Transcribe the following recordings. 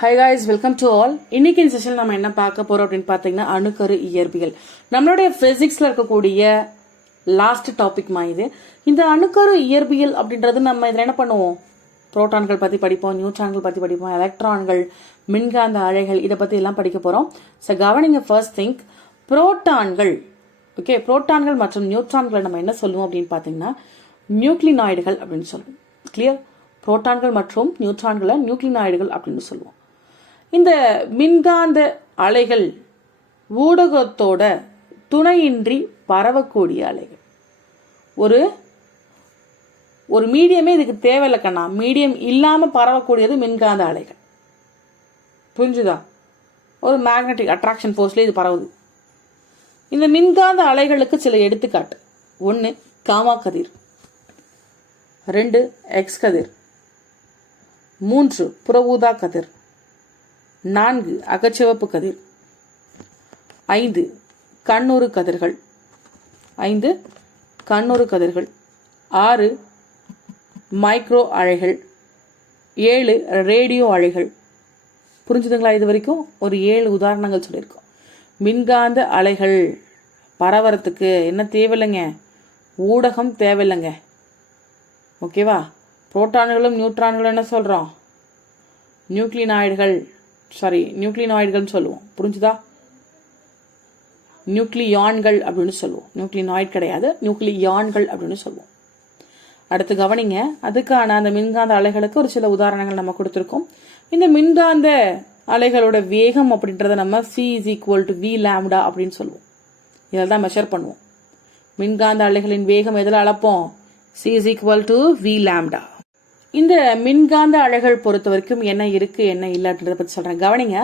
High guys, welcome to all. இன்னைக்கு இந்த session நம்ம என்ன பார்க்க போறோம் அப்படின்னு பார்த்தீங்கன்னா அணுக்கரு இயற்பியல். நம்மளுடைய பிசிக்ஸ்ல இருக்கக்கூடிய லாஸ்ட் டாபிக் இது. இந்த அணுக்கரு இயற்பியல் அப்படின்றது நம்ம இதில் என்ன பண்ணுவோம், புரோட்டான்கள் பற்றி படிப்போம், நியூட்ரான்கள் பற்றி படிப்போம், எலக்ட்ரான்கள், மின்காந்த அலைகள், இதை பற்றி எல்லாம் படிக்க போகிறோம். ஸோ கவனிங்க, ஃபர்ஸ்ட் திங்க், புரோட்டான்கள், ஓகே, புரோட்டான்கள் மற்றும் நியூட்ரான்களை நம்ம என்ன சொல்லுவோம் அப்படின்னு பார்த்தீங்கன்னா நியூக்ளினாய்டுகள் அப்படின்னு சொல்லுவோம். கிளியர்? புரோட்டான்கள் மற்றும் நியூட்ரான்களை நியூக்ளினாய்டுகள் அப்படின்னு சொல்லுவோம். இந்த மின்காந்த அலைகள் ஊடகத்தோட துணையின்றி பரவக்கூடிய அலைகள். ஒரு மீடியமே இதுக்கு தேவையில்லை கண்ணா, மீடியம் இல்லாமல் பரவக்கூடியது மின்காந்த அலைகள். புரிஞ்சுதா? ஒரு மேக்னெட்டிக் அட்ராக்ஷன் ஃபோர்ஸ்ல இது பரவுது. இந்த மின்காந்த அலைகளுக்கு சில எடுத்துக்காட்டு: 1 காமா கதிர், 2 எக்ஸ் கதிர், 3 புற ஊதா கதிர், 4 அகச்சிவப்பு கதிர், 5 கண்ணுறு கதிர்கள், 6 மைக்ரோ அலைகள், 7 ரேடியோ அலைகள். புரிஞ்சுதுங்களா? இது வரைக்கும் ஒரு 7 உதாரணங்கள் சொல்லியிருக்கோம். மின்காந்த அலைகள் பரவறதுக்கு என்ன தேவையில்லைங்க, ஊடகம் தேவையில்லைங்க. ஓகேவா? புரோட்டான்களும் நியூட்ரான்களும் என்ன சொல்கிறோம், நியூக்ளினாய்டுகள் சொல்லுவோம். புரிஞ்சுதா? நியூக்ளியான்கள் அப்படின்னு சொல்லுவோம். நியூக்ளினாய்டு கிடையாது, நியூக்ளியான்கள் அப்படின்னு சொல்லுவோம். அடுத்து கவனிங்க, அதுக்கான அந்த மின்காந்த அலைகளுக்கு ஒரு சில உதாரணங்கள் நம்ம கொடுத்துருக்கோம். இந்த மின்காந்த அலைகளோட வேகம் அப்படின்றத நம்ம c=v லாம்டா அப்படின்னு சொல்லுவோம். இதில் தான் மெஷர் பண்ணுவோம். மின்காந்த அலைகளின் வேகம் எதில் அளப்போம்? c=v lambda. இந்த மின்காந்த அலைகள் பொறுத்த வரைக்கும் என்ன இருக்கு என்ன இல்லைன்றத பத்தி சொல்றேன். கவனிங்க,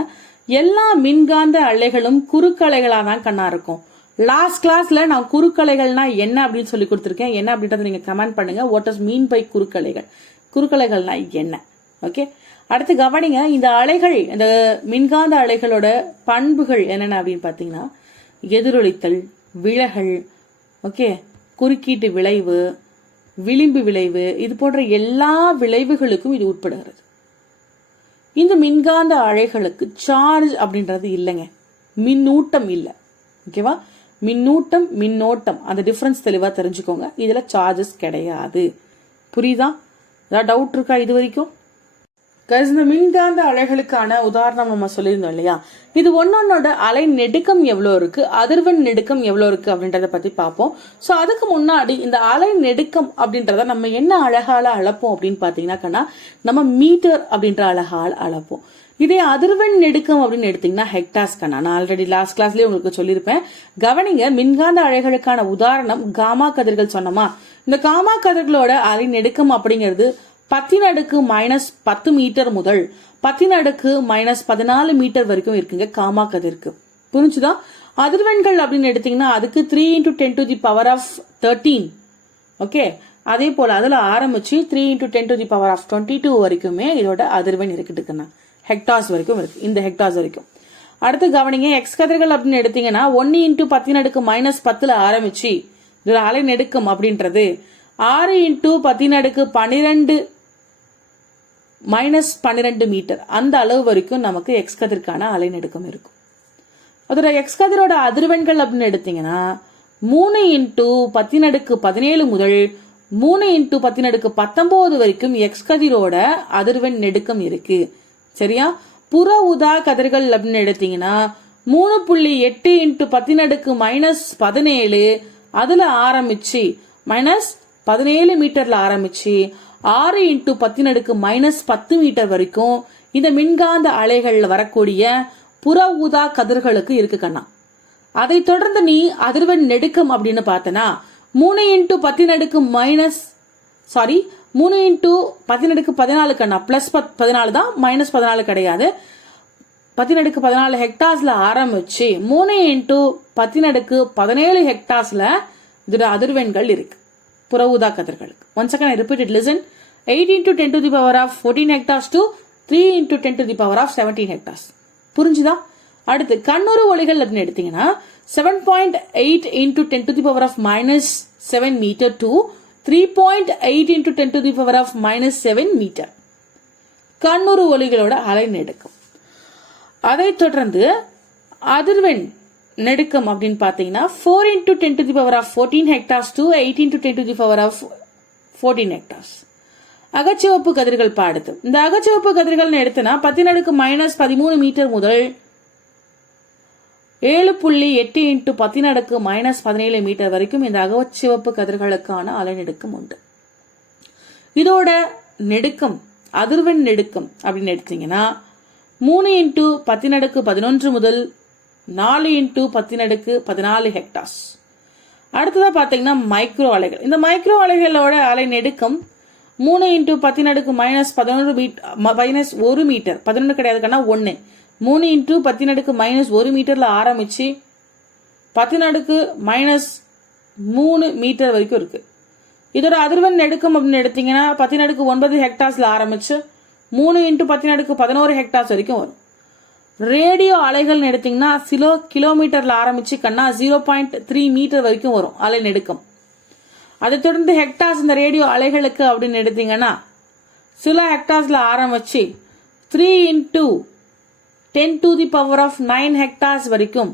எல்லா மின்காந்த அலைகளும் குறுக்கலைகளா தான் கண்ணா இருக்கும். லாஸ்ட் கிளாஸ்ல நான் குறுக்கலைகள்னா என்ன அப்படின்னு சொல்லி கொடுத்துருக்கேன். என்ன அப்படின்றத நீங்க கமெண்ட் பண்ணுங்க. வாட் இஸ் மீன் பை குறுக்கலைகள், குறுக்கலைகள்னா என்ன? ஓகே, அடுத்து கவனிங்க, இந்த அலைகள், இந்த மின்காந்த அலைகளோட பண்புகள் என்னென்ன அப்படின்னு பாத்தீங்கன்னா எதிரொலித்தல், விலகல், ஓகே, குறுக்கீட்டு விளைவு, விளிம்பு விளைவு, இது போன்ற எல்லா விளைவுகளுக்கும் இது உட்படுகிறது. இந்த மின்காந்த அலைகளுக்கு சார்ஜ் அப்படின்றது இல்லைங்க, மின்னூட்டம் இல்லை. ஓகேவா? மின்னூட்டம், மின்னோட்டம், அந்த டிஃபரன்ஸ் தெளிவா தெரிஞ்சுக்கோங்க. இதுல சார்ஜஸ் கிடையாது. புரியுதா? ஏதாவது டவுட் இருக்கா இது வரைக்கும்? இந்த மின்காந்த அலைகளுக்கான உதாரணம் நம்ம சொல்லியிருந்தோம் இல்லையா, இது ஒன்னொன்னோட அலை நெடுக்கம் எவ்வளோ இருக்கு, அதிர்வெண் நெடுக்கம் எவ்வளோ இருக்கு அப்படின்றத பத்தி பார்ப்போம். ஸோ அதுக்கு முன்னாடி இந்த அலை நெடுக்கம் அப்படின்றத நம்ம என்ன அழகால அளப்போம் அப்படின்னு பாத்தீங்கன்னா நம்ம மீட்டர் அப்படின்ற அழகால அளப்போம். இதே அதிர்வெண் நெடுக்கம் அப்படின்னு எடுத்தீங்கன்னா ஹெக்டார்ஸ் கண்ணா. நான் ஆல்ரெடி லாஸ்ட் கிளாஸ்லயே உங்களுக்கு சொல்லியிருப்பேன். கவனிங்க, மின்காந்த அலைகளுக்கான உதாரணம் காமா கதிர்கள் சொன்னோமா. இந்த காமா கதிர்களோட அலை நெடுக்கம் அப்படிங்கிறது 10⁻⁻10 மீட்டர் முதல் 10⁻⁻14 மீட்டர் வரைக்கும் இருக்குங்க காமா கதிருக்கு. புரிஞ்சுதா? அதிர்வெண்கள் அப்படின்னு எடுத்தீங்கன்னா அதுக்கு 3 × 10⁻13. ஓகே, அதே போல அதுல ஆரம்பிச்சு 3 × 10⁻22 வரைக்குமே இதோட அதிர்வெண் இருக்குதுக்குண்ணா. ஹெக்டார்ஸ் வரைக்கும் இருக்கு, இந்த ஹெக்டார்ஸ் வரைக்கும். அடுத்து கவனிங்க, எக்ஸ் கதிர்கள் அப்படின்னு எடுத்தீங்கன்னா 1 × 10⁻−10 ஆரம்பிச்சு இதோட அலை நெடுக்கம் அப்படின்றது 6 × 10⁻−12 மீட்டர், அந்த அளவு வரைக்கும் நமக்கு எக்ஸ் கதிர்க்கான அலை நெடுக்கம் இருக்கும். அதோட எக்ஸ் கதிரோட அதிர்வெண்கள் அப்படின்னு எடுத்தீங்கன்னா 3 × 10⁻17 முதல் 3 × 10⁻19 வரைக்கும் எக்ஸ் கதிரோட அதிர்வெண் நெடுக்கம் இருக்கு. சரியா? புற ஊதா கதிர்கள் அப்படின்னு எடுத்தீங்கன்னா 3.8 × 10⁻−17 அதுல ஆரம்பிச்சு -17 மீட்டர்ல ஆரம்பிச்சு 6 × 10⁻−10 மீட்டர் வரைக்கும் இந்த மின்காந்த அலைகள்ல வரக்கூடிய புற ஊதா கதிர்களுக்கு இருக்கு கண்ணா. அதை தொடர்ந்து நீ அதிர்வெண் நெடுக்கம் அப்படின்னு பார்த்தனா 3 × 10⁻14 கண்ணா, +14 தான், -14 கிடையாது. 10⁻14 ஹெக்டார்ஸ்ல ஆரம்பிச்சு 3 × 10⁻17 ஹெக்டார்ஸ்ல இதோட அதிர்வெண்கள் இருக்கு புற ஊதா கதிர்களுக்கு. One second, I repeat it, listen. 8 × 10⁻14 hectares to 3 × 10⁻17 hectares. புரிஞ்சுதா? அடுத்து கண்ணுறு ஒளிகள் அப்படின்னு எடுத்தீங்கன்னா 7.8 × 10⁻−7 மீட்டர் to 3.8 × 10⁻−7 மீட்டர். கண்ணுறு ஒளிகளோட அலை நெடுக்கம். அதை தொடர்ந்து அதிர்வெண் நெடுக்கம் அப்படின்னு பாத்தீங்கன்னா 4 into 10 to the power of 14 hectares to 18 to 10 to the power of 14 hectares. அகச்சிவப்பு கதிர்கள் பாடுது. இந்த அகச்சிவப்பு கதிர்கள் எடுத்துனா 10⁻⁻13 மீட்டர் முதல் 7.8 into 10⁻⁻17 மீட்டர் வரைக்கும் இந்த அகச்சிவப்பு கதிர்களுக்கான அலைநெடுக்கம் உண்டு. இதோட நெடுக்கம் அதிர்வெண் நெடுக்கம் அப்படின்னு எடுத்தீங்கன்னா 3 into 10⁻11 முதல் 4 into 10⁻14 ஹெக்டார்ஸ். அடுத்ததா பாத்தீங்கன்னா மைக்ரோ அலைகள். இந்த மைக்ரோ அலைகளோட அலை நெடுக்கம் 3 into 10⁻−1 மீட்டர், 11 கிடையாது கண்ணா 1, 3 into 10⁻−1 மீட்டர்ல ஆரம்பிச்சு 10⁻−3 மீட்டர் வரைக்கும் இருக்கு. இதோட அதிர்வெண் நெடுக்கம் அப்படின்னு எடுத்தீங்கன்னா 10⁻9 ஹெக்டார்ஸ்ல ஆரம்பிச்சு 3 into 10⁻11 ஹெக்டார்ஸ் வரைக்கும் வரும். ரேடியோ அலைகள் எடுத்தீங்கன்னா கிலோமீட்டர்ல ஆரம்பிச்சு கண்ணா 0.3 மீட்டர் வரைக்கும் வரும் அலை நெடுக்கம். அதை தொடர்ந்து ஹெக்டார்ஸ் இந்த ரேடியோ அலைகளுக்கு அப்படின்னு எடுத்தீங்கன்னா சில ஹெக்டார்ஸ்ல ஆரம்பிச்சு 3 into 10 to the power of 9 hectares வரைக்கும்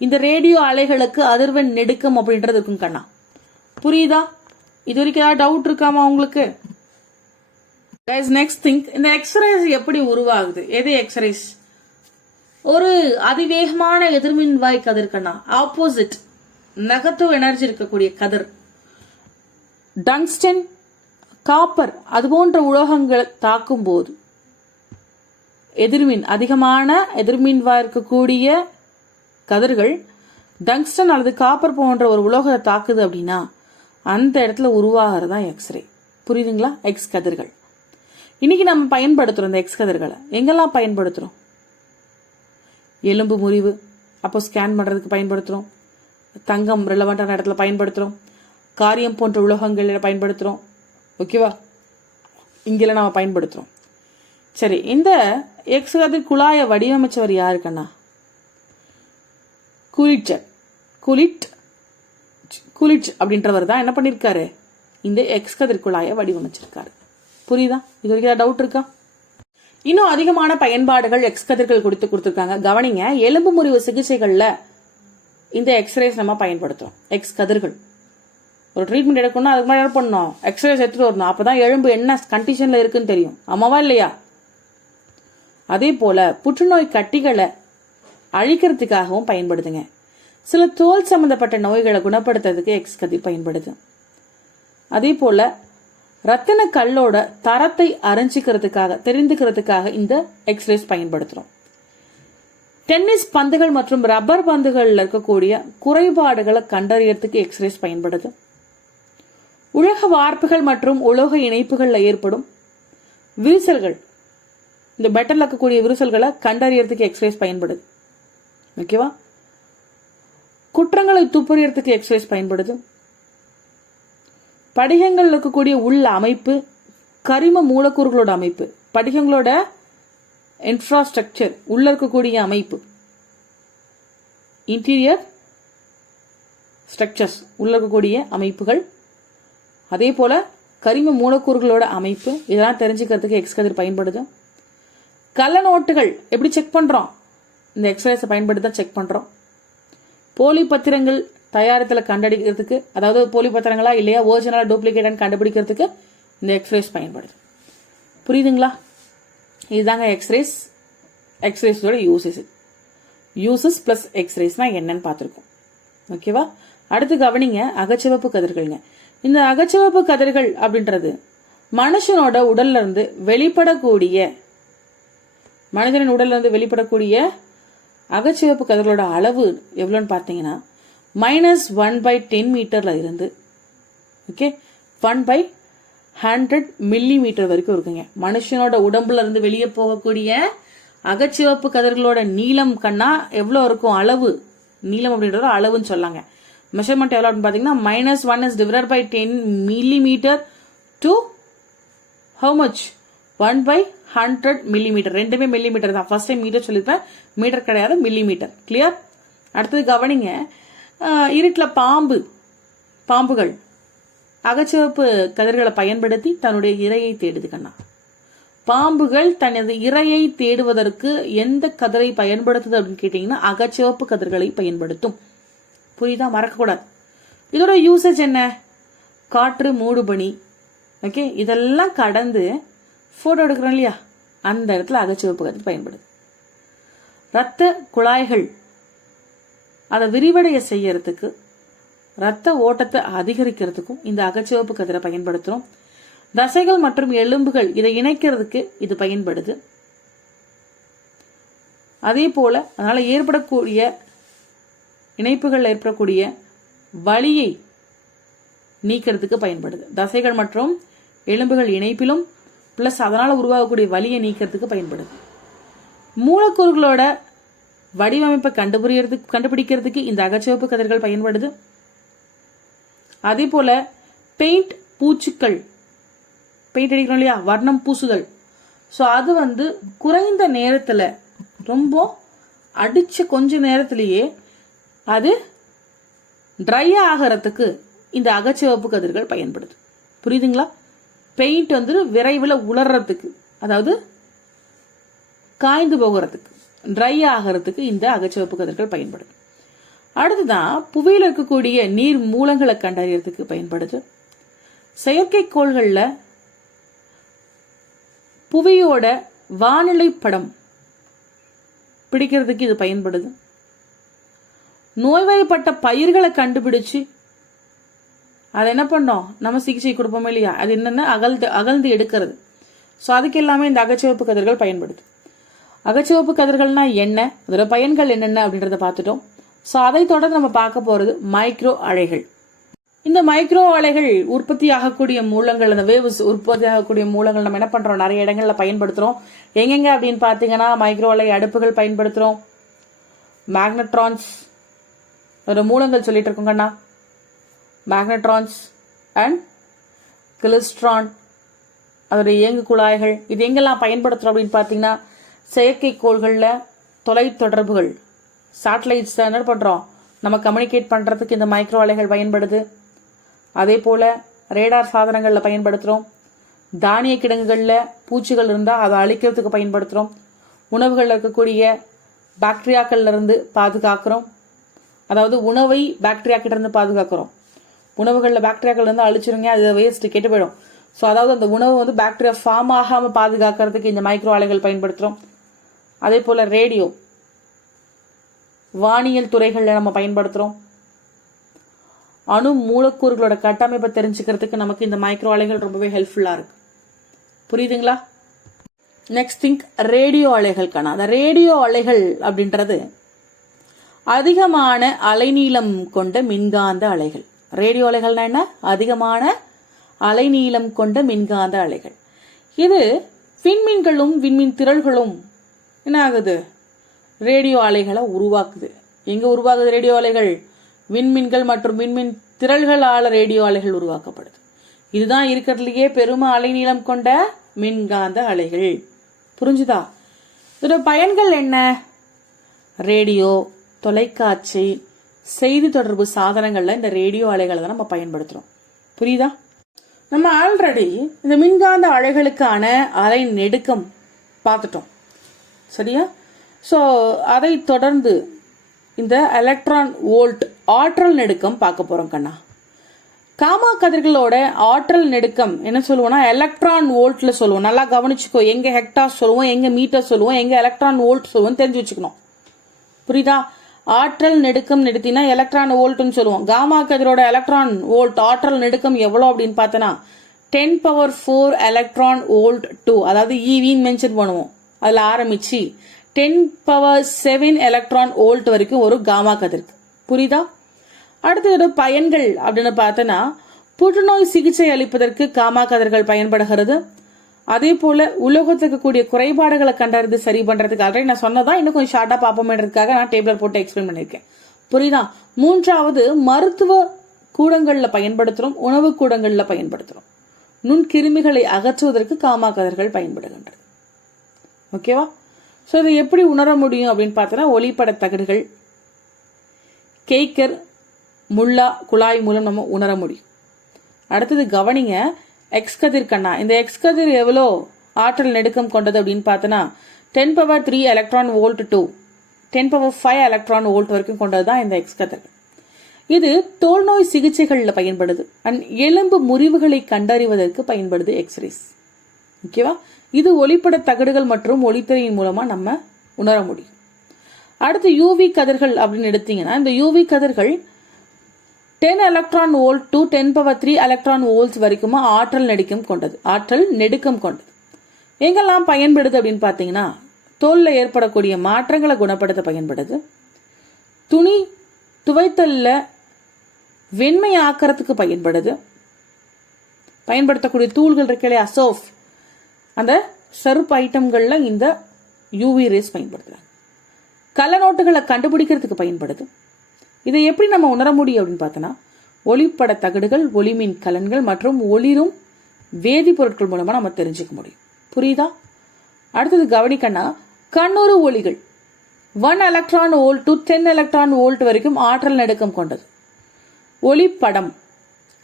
இந்த ரேடியோ அலைகளுக்கு அதிர்வெண் நெடுக்கம் அப்படின்றது இருக்கும் கண்ணா. புரியுதா? இது வரைக்கும் ஏதாவது டவுட் இருக்காமா உங்களுக்கு? நெக்ஸ்ட் திங்க், இந்த எக்ஸ்ரேஸ் எப்படி உருவாகுது? எது எக்ஸ்ரேஸ்? ஒரு அதிவேகமான எதிர்மின்வாய் கதிர் கண்ணா, ஆப்போசிட் நெகட்டிவ் எனர்ஜி இருக்கக்கூடிய கதிர். டங்ஸ்டன், காப்பர் அது போன்ற உலோகங்களை தாக்கும் போது அதிகமான எதிர்மின்வாய் இருக்கக்கூடிய கதிர்கள் டங்ஸ்டன் அல்லது காப்பர் போன்ற ஒரு உலோகத்தை தாக்குது அப்படின்னா அந்த இடத்துல உருவாகிறதா எக்ஸ்ரே. புரியுதுங்களா? எக்ஸ் கதிர்கள். இன்னைக்கு நம்ம பயன்படுத்துறோம் இந்த எக்ஸ் கதிர்களை. எங்கெல்லாம் பயன்படுத்துறோம்? எலும்பு முறிவு அப்போ ஸ்கேன் பண்றதுக்கு பயன்படுத்துறோம். தங்கம் ரெலவெண்டான இடத்துல பயன்படுத்துறோம். காரியம் போன்ற உலோகங்களில் பயன்படுத்துறோம். ஓகேவா? இங்கெல்லாம் நாம பயன்படுத்துறோம். சரி, இந்த எக்ஸ் கதிர் குழாயை வடிவமைச்சவர் யாருக்கண்ணா? குலிட்ஜ் அப்படின்றவர் தான் என்ன பண்ணிருக்காரு? இந்த எக்ஸ் கதிர் குழாயை வடிவமைச்சிருக்காரு. புரியுதா? இது வரைக்கும் டவுட் இருக்கா? இன்னும் அதிகமான பயன்பாடுகள் எக்ஸ் கதிர்கள் கொடுத்திருக்காங்க. கவனிங்க, எலும்பு முறிவு சிகிச்சைகள்ல இந்த எக்ஸ்ரேஸ் நம்ம பயன்படுத்துறோம். எக்ஸ் கதிர்கள் ஒரு ட்ரீட்மெண்ட் எடுக்கணும்னா அதுக்கு முன்னாடி என்ன பண்ணணும்? எக்ஸ்ரேஸ் எடுத்துட்டு வரணும். அப்பதான் எலும்பு என்ன கண்டிஷன்ல இருக்குன்னு தெரியும். ஆமாவா இல்லையா? அதே போல புற்றுநோய் கட்டிகளை அழிக்கிறதுக்காகவும் பயன்படுதுங்க. சில தோல் சம்பந்தப்பட்ட நோய்களை குணப்படுத்துறதுக்கு எக்ஸ் கதிர் பயன்படுது. அதே போல ரத்தின கல்லோட தரத்தை தெரிந்துக்கிறதுக்காக இந்த எக்ஸ்ரேஸ் பயன்படுத்துறோம். டென்னிஸ் பந்துகள் மற்றும் ரப்பர் பந்துகள்ல இருக்கக்கூடிய குறைபாடுகளை கண்டறியறதுக்கு எக்ஸ்ரேஸ் பயன்படுது. உலோக வார்ப்புகள் மற்றும் உலோக இணைப்புகள்ல ஏற்படும் விரிசல்கள், இந்த மெட்டல்ல இருக்கக்கூடிய விரிசல்களை கண்டறியறதுக்கு எக்ஸ்ரேஸ் பயன்படுது. ஓகேவா? குற்றங்களை துப்பறியறதுக்கு எக்ஸ்ரேஸ் பயன்படுது. படிகங்கள் இருக்கக்கூடிய உள்ள அமைப்பு, கரிம மூலக்கூறுகளோட அமைப்பு, படிகங்களோட இன்ஃப்ராஸ்ட்ரக்சர், உள்ள இருக்கக்கூடிய அமைப்பு, இன்டீரியர் ஸ்ட்ரக்சர்ஸ், உள்ள இருக்கக்கூடிய அமைப்புகள், அதே போல கரிம மூலக்கூறுகளோட அமைப்பு, இதெல்லாம் தெரிஞ்சுக்கிறதுக்கு எக்ஸ் கதிர் பயன்படுது. கள்ள நோட்டுகள் எப்படி செக் பண்றோம்? இந்த எக்ஸ்ரேஸை பயன்படுத்தி தான் செக் பண்றோம். போலி பத்திரங்கள் தயாரித்தல கண்டடிக்கிறதுக்கு, அதாவது போலி பத்திரங்களா இல்லையா ஒரிஜினலா டூப்ளிகேட் கண்டுபிடிக்கிறதுக்கு இந்த எக்ஸ்ரேஸ் பயன்படுது. புரியுதுங்களா? இதுதாங்க எக்ஸ்ரேஸ். எக்ஸ்ரேஸோட யூசஸ் பிளஸ் எக்ஸ்ரேஸ்னா என்னன்னு பார்த்துருக்கோம். ஓகேவா? அடுத்து கவனிங்க, அகச்சிவப்பு கதிர்கள்ங்க. இந்த அகச்சிவப்பு கதிர்கள் அப்படின்றது மனுஷனோட உடல்ல இருந்து வெளிப்படக்கூடிய அகச்சிவப்பு கதிர்களோட அளவு எவ்வளோன்னு பார்த்தீங்கன்னா -1/10 மீட்டர்ல இருந்து 1/100 மில்லிமீட்டர் வரைக்கும் இருக்குங்க. மனுஷனோட உடம்புல இருந்து வெளியே போகக்கூடிய அகச்சிவப்பு கதிர்களோட நீளம் கண்ணா எவ்வளவு இருக்கும்? அளவு, நீளம் அப்படின்றத அளவுன்னு சொல்லாங்க. மெஷர்மெண்ட் எவ்வளவு அப்படின்னு பாத்தீங்கன்னா -1 is divided by 10 millimeter to how much? 1/100 millimetre. ரெண்டுமே மில்லிமீட்டர் தான். ஃபர்ஸ்ட் டைம் மீட்டர் சொல்லிருப்பேன், மீட்டர் கிடையாது, மில்லிமீட்டர். கிளியர்? அடுத்தது கவனிங்க, இருட்டுல பாம்புகள் அகச்சிவப்பு கதிர்களை பயன்படுத்தி தன்னுடைய இரையை தேடுது கண்ணா. பாம்புகள் தனது இரையை தேடுவதற்கு எந்த கதிரை பயன்படுத்துது அப்படின்னு கேட்டீங்கன்னா அகச்சிவப்பு கதிர்களை பயன்படுத்தும். புரியுதா? மறக்கக்கூடாது. இதோட யூசேஜ் என்ன? காற்று மூடுபனி, ஓகே, இதெல்லாம் கடந்து போட்டோ எடுக்கிறோம் இல்லையா, அந்த இடத்துல அகச்சிவப்பு கதிர் பயன்படுது. இரத்த குழாய்கள் அதை விரிவடைய செய்யறதுக்கு, இரத்த ஓட்டத்தை அதிகரிக்கிறதுக்கும் இந்த அகச்சிவப்பு கதிரை பயன்படுத்துறோம். தசைகள் மற்றும் எலும்புகள் இதை இணைக்கிறதுக்கு இது பயன்படுது. அதே போல அதனால ஏற்படக்கூடிய இணைப்புகள் ஏற்படக்கூடிய வலியை நீக்கிறதுக்கு பயன்படுது. தசைகள் மற்றும் எலும்புகள் இணைப்பிலும் பிளஸ் அதனால உருவாகக்கூடிய வலியை நீக்கிறதுக்கு பயன்படுது. மூலக்கூறுகளோட வடிவமைப்பை கண்டுபிடிக்கிறதுக்கு இந்த அகச்சிவப்பு கதிர்கள் பயன்படுது. அதே போல பெயிண்ட், பூச்சுக்கள், பெயிண்ட் அடிக்கிறோம் இல்லையா, வர்ணம் பூசுதல், ஸோ அது குறைந்த நேரத்தில், ரொம்ப அடிச்ச கொஞ்ச நேரத்திலேயே அது ட்ரை ஆகிறதுக்கு இந்த அகச்சிவப்பு கதிர்கள் பயன்படுது. புரியுதுங்களா? பெயிண்ட் விரைவில் உலர்றதுக்கு, அதாவது காய்ந்து போகிறதுக்கு, ட்ரை ஆகிறதுக்கு இந்த அகச்சிவப்பு கதிர்கள் பயன்படுது. அடுத்துதான் புவியில் இருக்கக்கூடிய நீர் மூலங்களை கண்டறியறதுக்கு பயன்படுது. செயற்கைக்கோள்களில் புவியோட வானிலை படம் பிடிக்கிறதுக்கு இது பயன்படுது. நோய்வாய்ப்பட்ட பயிர்களை கண்டுபிடிச்சு அதை என்ன பண்ணோம், நம்ம சிகிச்சை கொடுப்போம் இல்லையா, அது என்னன்னா அகழ்ந்து எடுக்கிறது. ஸோ அதுக்கு எல்லாமே இந்த அகச்சிவப்பு கதிர்கள் பயன்படுது. அகச்சிவப்பு கதிர்கள்னா என்ன, அதோட பயன்கள் என்னென்ன அப்படின்றத பார்த்துட்டோம். ஸோ அதை தொடர்ந்து நம்ம பார்க்க போறது மைக்ரோ அலைகள். இந்த மைக்ரோ அலைகள் உற்பத்தி ஆகக்கூடிய மூலங்கள், அந்த வேவ்ஸ் உற்பத்தி ஆகக்கூடிய மூலங்கள் நம்ம என்ன பண்றோம், நிறைய இடங்கள்ல பயன்படுத்துறோம். எங்கெங்க அப்படின்னு பாத்தீங்கன்னா மைக்ரோ அலை அடுப்புகள் பயன்படுத்துறோம். மேக்னட்ரான்ஸ் ஒரு மூலங்கள் சொல்லிட்டு இருக்கோங்கண்ணா, மேக்னட்ரான்ஸ் அண்ட் கிளிஸ்ட்ரான், அதோட இயங்கு குழாய்கள், இது எங்கெல்லாம் பயன்படுத்துறோம் அப்படின்னு பாத்தீங்கன்னா செயற்கைக்கோள்கள்ல தொலை தொடர்புகள், சேட்டலைட்ஸ் என்ன பண்றோம், நம்ம கம்யூனிகேட் பண்றதுக்கு இந்த மைக்ரோ அலைகள் பயன்படுது. அதே போல ரேடார் சாதனங்கள்ல பயன்படுத்துறோம். தானிய கிடங்குகள்ல பூச்சிகள் இருந்தா அதை அழிக்கிறதுக்கு பயன்படுத்துறோம். உணவுகள்ல இருக்கக்கூடிய பாக்டீரியாக்கள்ல இருந்து பாதுகாக்கிறோம். அதாவது உணவை பாக்டீரியா கிட்ட இருந்து பாதுகாக்கிறோம். உணவுகள்ல பாக்டீரியாக்கள் இருந்து அழிச்சிருங்க, அது வேஸ்ட், கெட்டு போயிடும். ஸோ அதாவது அந்த உணவு பாக்டீரியா ஃபார்ம் ஆகாம பாதுகாக்கிறதுக்கு இந்த மைக்ரோ அலைகள் பயன்படுத்துறோம். அதே போல ரேடியோ, வானியல் துறைகள்ல நம்ம பயன்படுத்துறோம். அணு மூலக்கூறுகளோட கட்டமைப்பை தெரிஞ்சுக்கிறதுக்கு நமக்கு இந்த மைக்ரோ அலைகள் ரொம்பவே ஹெல்ப்ஃபுல்லா இருக்கு. புரியுதுங்களா? நெக்ஸ்ட் திங்க் ரேடியோ அலைகளுக்கான. அந்த ரேடியோ அலைகள் அப்படின்றது அதிகமான அலைநீளம் கொண்ட மின்காந்த அலைகள். ரேடியோ அலைகள்னா என்ன? அதிகமான அலைநீளம் கொண்ட மின்காந்த அலைகள். இது விண்மீன்களும் விண்மீன் திரள்களும் என்ன ஆகுது, ரேடியோ அலைகளை உருவாக்குது. எங்க உருவாகுது ரேடியோ அலைகள்? விண்மீன்கள் மற்றும் விண்மீன் திரள்களால ரேடியோ அலைகள் உருவாக்கப்படுது. இதுதான் இருக்கிறதுலயே பெரும அலைநீளம் கொண்ட மின்காந்த அலைகள். புரிஞ்சுதா? இதோட பயன்கள் என்ன? ரேடியோ, தொலைக்காட்சி, செய்தி தொடர்பு சாதனங்கள்ல இந்த ரேடியோ அலைகளை தான் நம்ம பயன்படுத்துறோம். புரியுதா? நம்ம ஆல்ரெடி இந்த மின்காந்த அலைகளுக்கான அலை நெடுக்கம் பார்த்துட்டோம், சரியா? ஸோ அதை தொடர்ந்து இந்த எலக்ட்ரான் வோல்ட் ஆற்றல் நெடுக்கம் பார்க்க போறோம் கண்ணா. காமா கதிர்களோட ஆற்றல் நெடுக்கம் என்ன சொல்லுவோம்னா எலக்ட்ரான் வோல்ட்ல சொல்லுவோம். நல்லா கவனிச்சுக்கோ, எங்க ஹெக்டார் சொல்லுவோம், எங்க மீட்டர் சொல்லுவோம், எங்க எலக்ட்ரான் வோல்ட் சொல்லுவோம், தெரிஞ்சு வச்சுக்கணும். புரியுதா? ஆற்றல் நெடுக்கம் நெடுத்தினா எலக்ட்ரான் வோல்ட்னு சொல்லுவோம். காமா கதிரோட எலக்ட்ரான் வோல்ட் ஆற்றல் நெடுக்கம் எவ்வளோ அப்படின்னு பார்த்தனா 10⁴ எலக்ட்ரான் வோல்ட் 2, அதாவது ஈவின்னு மென்ஷன் பண்ணுவோம். அதுல ஆரம்பிச்சு 10⁷ எலக்ட்ரான் வோல்ட் வரைக்கும் ஒரு காமா கதிருக்கு. புரியுதா? அடுத்தது பயன்கள் அப்படின்னு பார்த்தனா புற்றுநோய் சிகிச்சை அளிப்பதற்கு காமா கதிர்கள் பயன்படுகிறது. அதே போல உலோகத்துக்கு கூடிய குறைபாடுகளை கண்டறிந்து சரி பண்றதுக்கு ஆல்ரெடி நான் சொன்னதா, இன்னும் கொஞ்சம் ஷார்ட்டா பார்ப்போம்ன்றதுக்காக நான் டேபிளர் போட்டு எக்ஸ்பிளைன் பண்ணிருக்கேன். புரியுதா? மூன்றாவது மருத்துவ கூடங்கள்ல பயன்படுத்துறோம், உணவு கூடங்கள்ல பயன்படுத்துறோம். நுண்கிருமிகளை அகற்றுவதற்கு காமா கதிர்கள் பயன்படுகின்றது. ஓகேவா? ஸோ இதை எப்படி உணர முடியும் அப்படின்னு பார்த்தோன்னா ஒளிப்பட தகடுகள், கேக்கர், முல்லா குழாய் மூலம் நம்ம உணர முடியும். அடுத்தது கவனிங்க, எக்ஸ் கதிர் கண்ணா. இந்த எக்ஸ் கதிர் எவ்வளோ ஆற்றல் நெடுக்கம் கொண்டது அப்படின்னு பார்த்தோன்னா 10⁻³ electron volt to 10⁻5 electron volt வரைக்கும் கொண்டது தான் இந்த எக்ஸ் கதிர்கள். இது தோல் நோய் சிகிச்சைகளில் பயன்படுது அண்ட் எலும்பு முறிவுகளை கண்டறிவதற்கு பயன்படுது எக்ஸ்ரேஸ். ஓகேவா? இது ஒளிப்பட தகடுகள் மற்றும் ஒளித்திரையின் மூலமா நம்ம உணர முடியும். அடுத்து யூவி கதிர்கள் அப்படின்னு எடுத்தீங்கன்னா இந்த யூவி கதிர்கள் 10 electron volt to 10⁻³ electron volts வரைக்குமா ஆற்றல் நெடுக்கம் கொண்டது. எங்கெல்லாம் பயன்படுது அப்படின்னு பார்த்தீங்கன்னா தோல்ல ஏற்படக்கூடிய மாற்றங்களை குணப்படுத்த பயன்படுது, துணி துவைத்தல்ல வெண்மை ஆக்கிறதுக்கு பயன்படுத்தக்கூடிய தூள்கள் இருக்கு இல்லையா, சோஃப், அந்த சருப்பு ஐட்டங்கள்ல இந்த யூவி ரேஸ் பயன்படுத்துறாங்க. கள்ளநோட்டுகளை கண்டுபிடிக்கிறதுக்கு பயன்படுது. இதை எப்படி நம்ம உணர முடியும் அப்படின்னு பார்த்தோன்னா ஒளிப்பட தகடுகள், ஒளிமின் கலன்கள் மற்றும் ஒளிரும் வேதிப்பொருட்கள் மூலமா நம்ம தெரிஞ்சுக்க முடியும். புரியுதா? அடுத்தது கவனிக்கன்னா கண்ணுறு ஒளிகள் 1 electron volt to 10 electron volt வரைக்கும் ஆற்றல் நெடுக்கம் கொண்டது. ஒளிப்படம்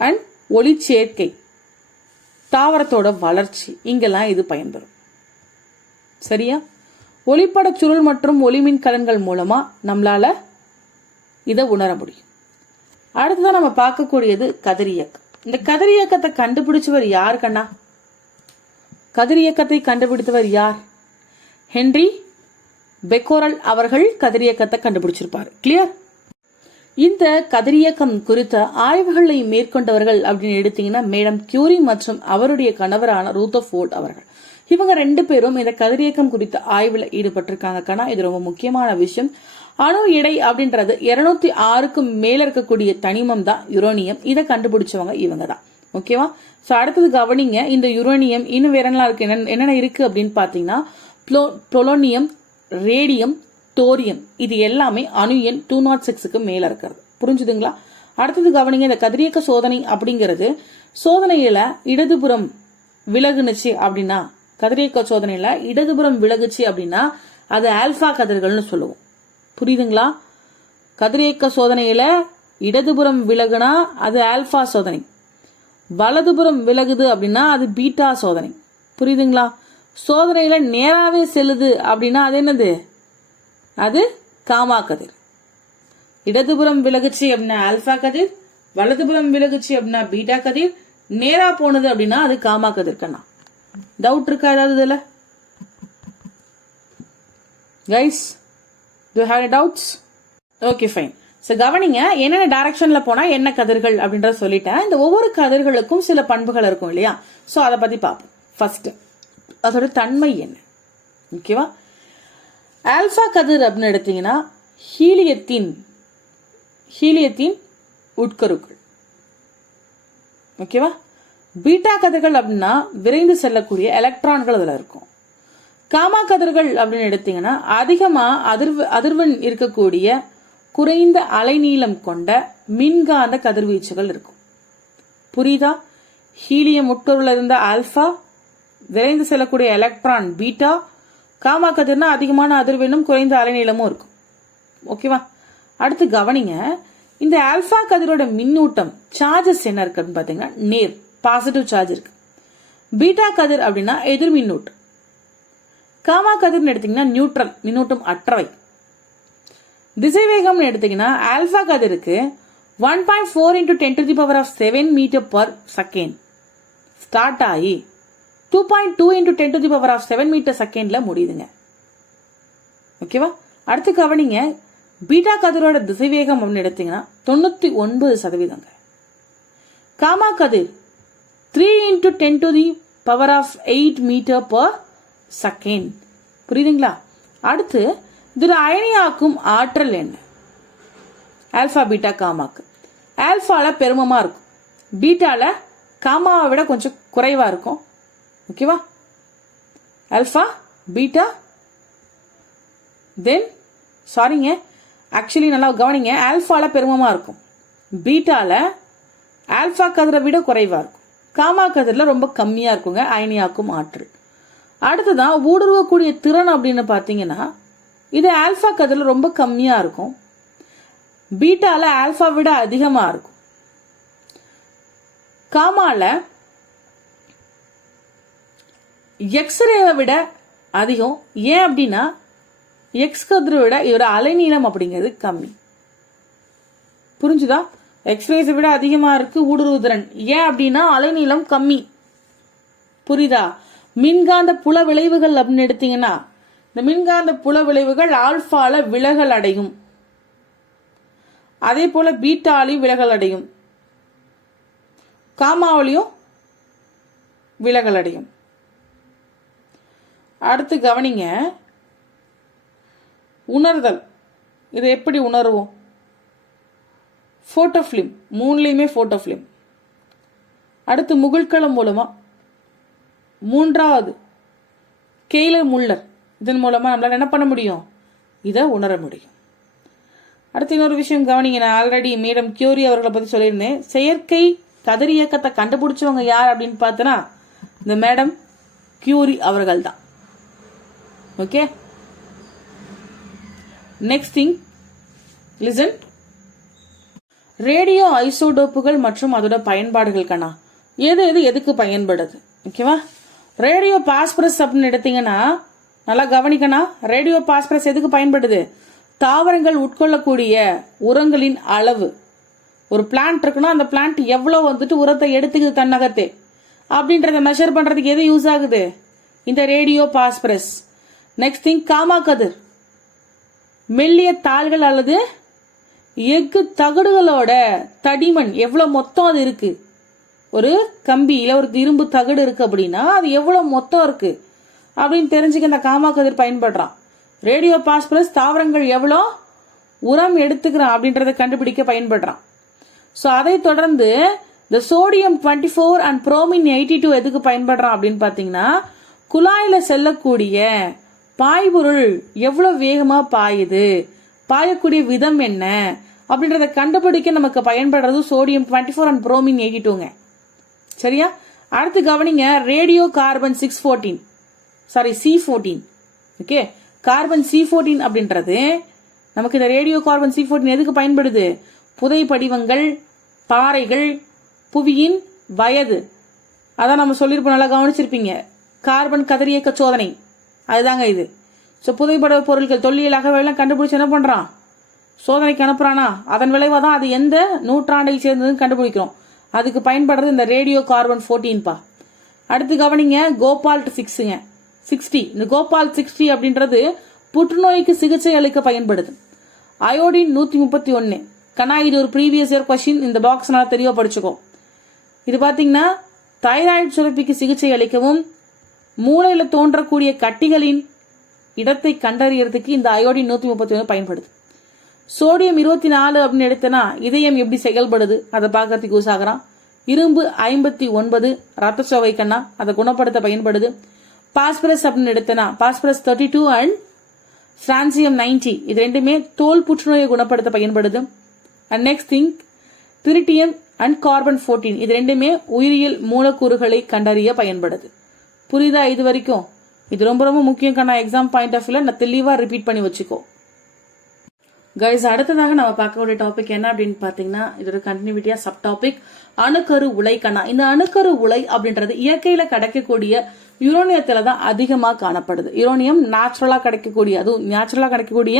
அண்ட் ஒளி சேர்க்கை, தாவரத்தோட வளர்ச்சி, இங்கெல்லாம் இது பயன்பெறும். சரியா? ஒளிப்பட சுருள் மற்றும் ஒளிமின் கலன்கள் மூலமா நம்மளால இதை உணர முடியும். அடுத்ததான் நம்ம பார்க்கக்கூடியது கதிரியக்கம். இந்த கதிரியக்கத்தை கண்டுபிடிச்சவர் யார் கண்ணா? கதிரியக்கத்தை கண்டுபிடித்தவர் யார்? ஹென்றி பெக்கோரல் அவர்கள் கதிரியக்கத்தை கண்டுபிடிச்சிருப்பார். கிளியர்? இந்த கதிரியக்கம் குறித்த ஆய்வுகளை மேற்கொண்டவர்கள் அப்படின்னு எடுத்தீங்கன்னா மேடம் கியூரி மற்றும் அவருடைய கணவரான ரூதர்ஃபோர்ட் அவர்கள். இவங்க 2 பேரும் இந்த கதிரியக்கம் குறித்த ஆய்வுல ஈடுபட்டிருக்காங்க கண்ணா. இது ரொம்ப முக்கியமான விஷயம். அணு எடை அப்படின்றது 206க்கு மேல இருக்கக்கூடிய தனிமம் தான் யுரேனியம். இதை கண்டுபிடிச்சவங்க இவங்க தான். ஓகேவா? சோ அடுத்தது கவனிங்க, இந்த யுரேனியம் இன்னும் வேற என்னென்ன இருக்கு அப்படின்னு பாத்தீங்கன்னா பொலோனியம், ரேடியம், தோரியம், இது எல்லாமே அணு எண் 206க்கு மேல இருக்கிறது. புரிஞ்சுதுங்களா? அடுத்தது கவனிங்க, இந்த கதிரியக்க சோதனை அப்படிங்கிறது சோதனையில இடதுபுறம் விலகுனுச்சு அப்படின்னா, கதிரியக்க சோதனையில இடதுபுறம் விலகுச்சு அப்படின்னா அது ஆல்பா கதிர்கள்னு சொல்லுவோம். புரியுதுங்களா? கதிரியக்க சோதனையில இடதுபுறம் விலகுனா அது ஆல்பா சோதனை, வலதுபுறம் விலகுது அப்படின்னா அது பீட்டா சோதனை. புரியுதுங்களா? சோதனையில நேராவே செல்லுது அப்படின்னா அது என்னது? அது காமா கதிர். இடதுபுறம் விலகுச்சு அப்படின்னா ஆல்பா கதிர், வலதுபுறம் விலகுச்சு அப்படின்னா பீட்டா கதிர், நேரா போனது அப்படின்னா அது காமா கதிர். கண்ணா டவுட் இருக்கா ஏதாவது இதுல? Guys, do you have any doubts? Okay, fine. So கவனிங்க, என்னென்ன டைரக்ஷன்ல போனா என்ன கதிர்கள் அப்படின்றத சொல்லிட்டேன். இந்த ஒவ்வொரு கதிர்களுக்கும் சில பண்புகள் இருக்கும் இல்லையா? சோ அதை பத்தி பார்ப்போம். ஃபர்ஸ்ட் அதோட தன்மை என்ன? ஓகேவா? ஆல்பா கதிர் அப்படின்னு எடுத்தீங்கன்னா ஹீலியத்தின் உட்கருக்கள். ஓகேவா? பீட்டா கதிர்கள் அப்படின்னா விரைந்து செல்லக்கூடிய எலக்ட்ரான்கள் அதுல இருக்கும். காமா கதிர்கள் அப்படின்னு எடுத்தீங்கன்னா அதிகமா அதிர்வெண் இருக்கக்கூடிய குறைந்த அலைநீளம் கொண்ட மின்காந்த கதிர்வீச்சுகள் இருக்கும். புரியுதா? ஹீலியம் உட்கருல இருந்த ஆல்பா, விரைந்து செல்லக்கூடிய எலக்ட்ரான் பீட்டா, காமா கதிர்னா அதிகமான அதிர்வெண்ணும் குறைந்த அலைநீளமும் இருக்கும். ஓகேவா? அடுத்து கவனிங்க, இந்த ஆல்பா கதிரோட மின்னூட்டம் சார்ஜஸ் என்ன இருக்குன்னு பாத்தீங்கன்னா நேர், பாசிட்டிவ் சார்ஜ் இருக்கு. பீட்டா கதிர் அப்படின்னா எதிர் மின்னூட்டம். காமா கதிர்னு எடுத்தீங்கன்னா நியூட்ரல், மின்னூட்டம் அற்றவை. திசைவேகம் எடுத்தீங்கன்னா ஆல்பா கதிருக்கு 1.4 × 10⁻7 மீட்டர்/செகண்ட் ஸ்டார்ட் ஆகி 2.2 × 10⁻7 மீட்டர்/செகண்ட்ல முடியுதுங்க. ஓகேவா? அடுத்து கவனிங்க, பீட்டா கதிரோட திசைவேகம் அப்படின்னு எடுத்தீங்கன்னா 99%. காமா கதிர் 3 × 10⁸ மீட்டர்/செகண்ட். புரியுதுங்களா? அடுத்து இதுல அயனியாக்கும் ஆற்றல் என்ன? ஆல்பா பீட்டா காமாக்கு ஆல்பால பெருமமா இருக்கும், பீட்டால காமாவை விட கொஞ்சம் குறைவா இருக்கும். ஓகேவா? ஆல்பா பீட்டா தென் சாரிங்க, ஆக்சுவலி நல்லா கவனிங்க, ஆல்பால பெருமமா இருக்கும், பீட்டால ஆல்பா கதிரை விட குறைவா இருக்கும், காமா கதிரில ரொம்ப கம்மியா இருக்குங்க அயனியாக்கும் ஆற்றல். அடுத்ததான் ஊடுருவக்கூடிய திறன் அப்படின்னு பாத்தீங்கன்னா இது ஆல்பா கதிரில ரொம்ப கம்மியா இருக்கும், பீட்டால ஆல்பா விட அதிகமா இருக்கும். காமால எக்ஸ்ரேவை விட அதிகம். ஏன் அப்படின்னா எக்ஸ் கதிரை விட இதோட அலைநீளம் அப்படிங்கிறது கம்மி. புரிஞ்சுதா? எக்ஸ்ரேஸை விட அதிகமா இருக்கு ஊடுருவுதிறன். ஏன் அப்படின்னா அலைநீளம் கம்மி. புரியுதா? மின்காந்த புல விளைவுகள் அப்படின்னு எடுத்தீங்கன்னா இந்த மின்காந்த புல விளைவுகள் ஆல்பால விலகல் அடையும், அதே போல பீட்டாலையும் விலகல் அடையும், காமாவிலையும் விலகல் அடையும். அடுத்து கவனிங்க, உணர்தல். இதை எப்படி உணர்வோம்? போட்டோ பிலிம், மூணுலையுமே போட்டோ பிலிம். அடுத்து முகிழ்களம் மூலமா. மூன்றாவது கெய்லர் முல்லர். இதன் மூலமா நம்மளால என்ன பண்ண முடியும்? இதை உணர முடியும். அடுத்து இன்னொரு விஷயம் கவனிங்க, நான் ஆல்ரெடி மேடம் கியூரி அவர்களை பத்தி சொல்லியிருந்தேன். செயற்கை கதிரியக்கத்தை கண்டுபிடிச்சவங்க யார் அப்படின்னு பார்த்தனா இந்த மேடம் கியூரி அவர்கள் தான். Okay, next thing listen. Radio ஐசோடோப்புகள் மற்றும் அதோட பயன்பாடுகள் கண்ணா எது எது எதுக்கு பயன்படுது? ஓகேவா? ரேடியோ பாஸ்பரஸ் அப்படின்னு எடுத்தீங்கன்னா நல்லா கவனிக்கணும். ரேடியோ பாஸ்பரஸ் எதுக்கு பயன்படுது? தாவரங்கள் உட்கொள்ளக்கூடிய உரங்களின் அளவு. ஒரு பிளான்ட் இருக்குன்னா அந்த பிளான்ட் எவ்வளோ வந்துட்டு உரத்தை எடுத்துக்குது தன்னகத்தே அப்படின்றத மெஷர் பண்றதுக்கு எது யூஸ் ஆகுது? இந்த radio phosphorus. Next thing gamma கதிர். மெல்லிய தாள்கள் அல்லது எஃகு தகடுகளோட தடிமன் எவ்வளவு மொத்தம் அது இருக்கு. ஒரு கம்பியில ஒரு இரும்பு தகடு இருக்கு அப்படின்னா அது எவ்வளவு மொத்தம் இருக்கு அப்படின்னு தெரிஞ்சுக்க இந்த காமா கதிர் பயன்படுறான். ரேடியோ பாஸ்பரஸ் தாவரங்கள் எவ்வளோ உரம் எடுத்துக்கிறான் அப்படின்றத கண்டுபிடிக்க பயன்படுறான். ஸோ அதை தொடர்ந்து இந்த சோடியம் 24 அண்ட் புரோமின் 82 எதுக்கு பயன்படுறான் அப்படின்னு பார்த்தீங்கன்னா குழாயில செல்லக்கூடிய பாய்பொருள் எவ்வளவு வேகமா பாயுது, பாயக்கூடிய விதம் என்ன அப்படின்றத கண்டுபிடிக்க நமக்கு பயன்படுறது சோடியம் 24 அண்ட் புரோமின் 82ங்க. சரியா? அடுத்து கவனிங்க, radio carbon 614 sorry C14. Okay, carbon C14 அப்படின்றது நமக்கு இந்த ரேடியோ கார்பன் C14 எதுக்கு பயன்படுது? புதை படிவங்கள், பாறைகள், புவியின் வயது, அதான் நம்ம சொல்லியிருப்போம், நல்லா கவனிச்சிருப்பீங்க. கார்பன் கதிரியக்க சோதனை அதுதாங்க இது. ஸோ புதைப்பட பொருட்கள் தொல்லியல் அகவையெல்லாம் கண்டுபிடிச்சு என்ன பண்றான்? சோதனைக்கு அனுப்புறானா? அதன் விளைவாக தான் அது எந்த நூற்றாண்டை சேர்ந்ததுன்னு கண்டுபிடிக்கிறோம். அதுக்கு பயன்படுறது இந்த ரேடியோ கார்பன் 14 பா. அடுத்து கவனிங்க, கோபால்ட் 6ங்க 60. இந்த கோபால்ட் 60 அப்படின்றது புற்றுநோய்க்கு சிகிச்சை அளிக்க பயன்படுது. அயோடின் 131 கண்ணா, இது ஒரு ப்ரீவியஸ் இயர் கொஸ்டின். இந்த பாக்ஸ் நல்லா தெளிவா படிச்சுக்கோ. இது பாத்தீங்கன்னா தைராய்டு சுரப்பிக்கு சிகிச்சை அளிக்கவும் மூளையில தோன்றக்கூடிய கட்டிகளின் இடத்தை கண்டறியறதுக்கு இந்த அயோடின் 131 பயன்படுது. சோடியம் 24 அப்படின்னு எடுத்தனா இதயம் எப்படி செயல்படுது அதை பார்க்கறதுக்கு யூஸ் ஆகிறான். இரும்பு 59 ரத்த சோகை கண்ணா, அதை குணப்படுத்த பயன்படுது. பாஸ்பரஸ் அப்படின்னு எடுத்தனா பாஸ்பரஸ் 32 அண்ட் பிரான்சியம் 90 இது ரெண்டுமே தோல் புற்றுநோயை குணப்படுத்த பயன்படுது. And next thing tritium and carbon 14 இது ரெண்டுமே உயிரியல் மூலக்கூறுகளை கண்டறிய பயன்படுது. புரியுதா இது வரைக்கும்? இது ரொம்ப ரொம்ப முக்கியம் கண்ணா. எக்ஸாம் பாயிண்ட் ஆஃப் வியூல நான் தெளிவா ரிப்பீட் பண்ணி வச்சுக்கோ. கைஸ், அடுத்ததாக நம்ம பார்க்கக்கூடிய டாபிக் என்ன அப்படின்னு பாத்தீங்கன்னா இதோட கண்டினியூட்டியா சப் டாபிக் அணுக்கரு உலை கண்ணா. இந்த அணுக்கரு உலை அப்படின்றது இயற்கையில கிடைக்கக்கூடிய யுரேனியத்துல தான் அதிகமா காணப்படுது. யுரேனியம் நேச்சுரலா கிடைக்கக்கூடிய, அதுவும் நேச்சுரலா கிடைக்கக்கூடிய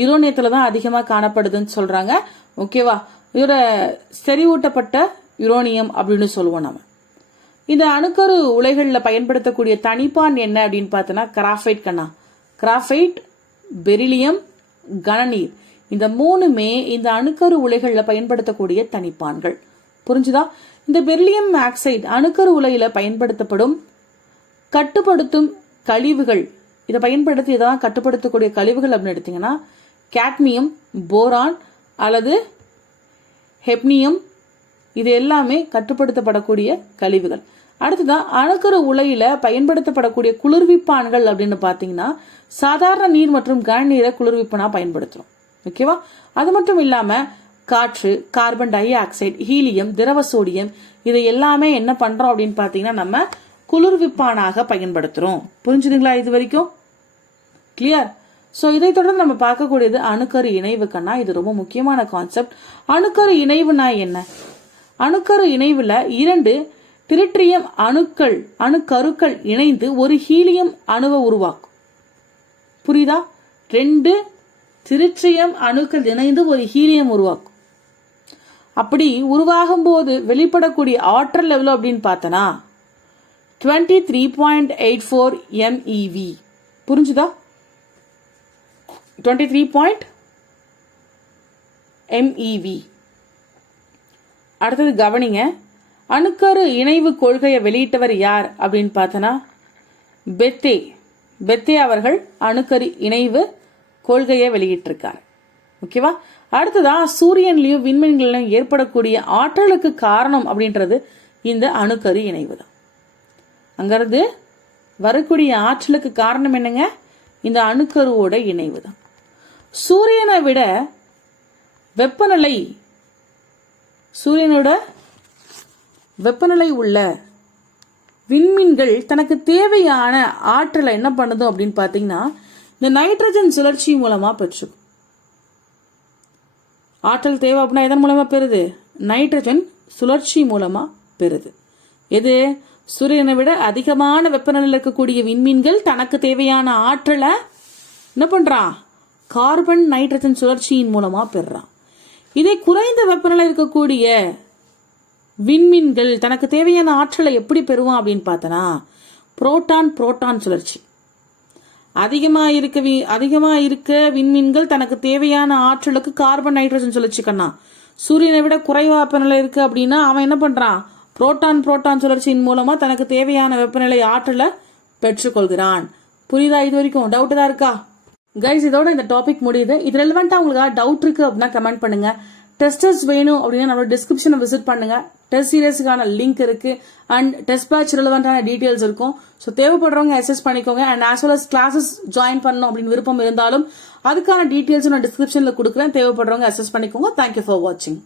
யுரேனியத்துல தான் அதிகமா காணப்படுதுன்னு சொல்றாங்க. ஓகேவா? இதோட செறிவூட்டப்பட்ட யுரேனியம் அப்படின்னு சொல்லுவோம் நம்ம. இந்த அணுக்கரு உலைகளில் பயன்படுத்தக்கூடிய தனிப்பான் என்ன அப்படின்னு பார்த்தோன்னா கிராஃபைட் கண்ணா. கிராஃபைட், பெரிலியம், கனநீர் இந்த மூணுமே இந்த அணுக்கரு உலைகளில் பயன்படுத்தக்கூடிய தனிப்பான்கள். புரிஞ்சுதா? இந்த பெரிலியம் ஆக்சைடு அணுக்கரு உலையில பயன்படுத்தப்படும் கட்டுப்படுத்தும் கழிவுகள். இதை பயன்படுத்தி இதான் கட்டுப்படுத்தக்கூடிய கழிவுகள் அப்படின்னு எடுத்தீங்கன்னா கேட்மியம், போரான் அல்லது ஹெப்னியம் இது எல்லாமே கட்டுப்படுத்தப்படக்கூடிய கழிவுகள். அடுத்ததான் அணுக்கரு உலையில பயன்படுத்தப்படக்கூடிய குளிர்விப்பான்கள் அப்படின்னு பாத்தீங்கன்னா சாதாரண நீர் மற்றும் கனநீரை குளிர்விப்பனா பயன்படுத்துறோம். ஓகேவா? அது மட்டும் இல்லாம காற்று, கார்பன் டை ஆக்சைடு, ஹீலியம், திரவ சோடியம் இதை எல்லாமே என்ன பண்றோம் அப்படின்னு பாத்தீங்கன்னா நம்ம குளிர்விப்பானாக பயன்படுத்துறோம். புரிஞ்சுதுங்களா இது வரைக்கும்? கிளியர்? சோ இதை தொடர்ந்து நம்ம பார்க்கக்கூடியது அணுக்கரு இணைவு கண்ணா. இது ரொம்ப முக்கியமான கான்செப்ட். அணுக்கரு இணைவுனா என்ன? அணுக்கரு இணைவுல 2 டிரிட்டியம் அணுக்கருக்கள் இணைந்து ஒரு ஹீலியம் அணுவை உருவாக்கும். புரியுதா? 2 டிரிட்டியம் அணுக்கள் இணைந்து ஒரு ஹீலியம் உருவாக்கும். அப்படி உருவாகும் போது வெளிப்படக்கூடிய ஆற்றல் எவ்வளவு அப்படின்னு பார்த்தனா 23.84 MeV. புரிஞ்சுதா? 23 MeV. அடுத்தது கவனிங்க, அணுக்கரு இணைவு கொள்கையை வெளியிட்டவர் யார் அப்படின்னு பார்த்தனா பெத்தே அவர்கள் அணுக்கரு இணைவு கொள்கையை வெளியிட்டிருக்கார். ஓகேவா? அடுத்ததான் சூரியன்லயும் விண்மீன்களிலும் ஏற்படக்கூடிய ஆற்றலுக்கு காரணம் அப்படின்றது இந்த அணுக்கரு இணைவு தான். அங்கிருந்து வரக்கூடிய ஆற்றலுக்கு காரணம் என்னங்க? இந்த அணுக்கருவோட இணைவு தான். சூரியனை விட வெப்பநிலை உள்ள விண்மீன்கள் தனக்கு தேவையான ஆற்றலை என்ன பண்ணுது அப்படின்னு பாத்தீங்கன்னா இந்த நைட்ரஜன் சுழற்சி மூலமா பெற்றுக்கும். ஆற்றல் தேவை அப்படின்னா எதன் மூலமா பெறுது? நைட்ரஜன் சுழற்சி மூலமா பெறுது. எது? சூரியனை விட அதிகமான வெப்பநிலையில் இருக்கக்கூடிய விண்மீன்கள் தனக்கு தேவையான ஆற்றலை என்ன பண்றான்? கார்பன் நைட்ரஜன் சுழற்சியின் மூலமா பெறுறான். இதே குறைந்த வெப்பநிலை இருக்கக்கூடிய விண்மீன்கள் தனக்கு தேவையான ஆற்றலை எப்படி பெறுவான் அப்படின்னு பார்த்தனா புரோட்டான் சுழற்சி. அதிகமா இருக்க விண்மீன்கள் தனக்கு தேவையான ஆற்றலுக்கு கார்பன் நைட்ரஜன் சுழற்சி கண்ணா. சூரியனை விட குறைவா வெப்பநிலை இருக்கு அப்படின்னா அவன் என்ன பண்றான்? புரோட்டான் சுழற்சியின் மூலமா தனக்கு தேவையான வெப்பநிலை ஆற்றலை பெற்றுக்கொள்கிறான். புரியுதா? இது வரைக்கும் டவுட் தான் இருக்கா கைஸ்? இதோட இந்த டாபிக் முடியுது. இது ரெலவெண்டா உங்களுக்கு டவுட் இருக்கு அப்படின்னா கமெண்ட் பண்ணுங்க. டெஸ்டர்ஸ் வேணும் அப்படின்னா நம்மளோட டிஸ்கிரிப்ஷனை விசிட் பண்ணுங்க. டெஸ்ட் சீரியஸுக்கான லிங்க் இருக்கு அண்ட் டெஸ்ட் பேட்ச் ரெலவெண்டான டீடைல்ஸ் இருக்கும். ஸோ தேவைப்படுறவங்க அசஸ் பண்ணிக்கோங்க. And as well as classes join பண்ணணும் அப்படின்னு விருப்பம் இருந்தாலும் அதுக்கான டீடைல்ஸ் நான் டிஸ்கிரிப்ஷன்ல கொடுக்குறேன். தேவைப்படுறவங்க அசஸ் பண்ணிக்கோங்க. தேங்க்யூ ஃபார் வாட்சிங்.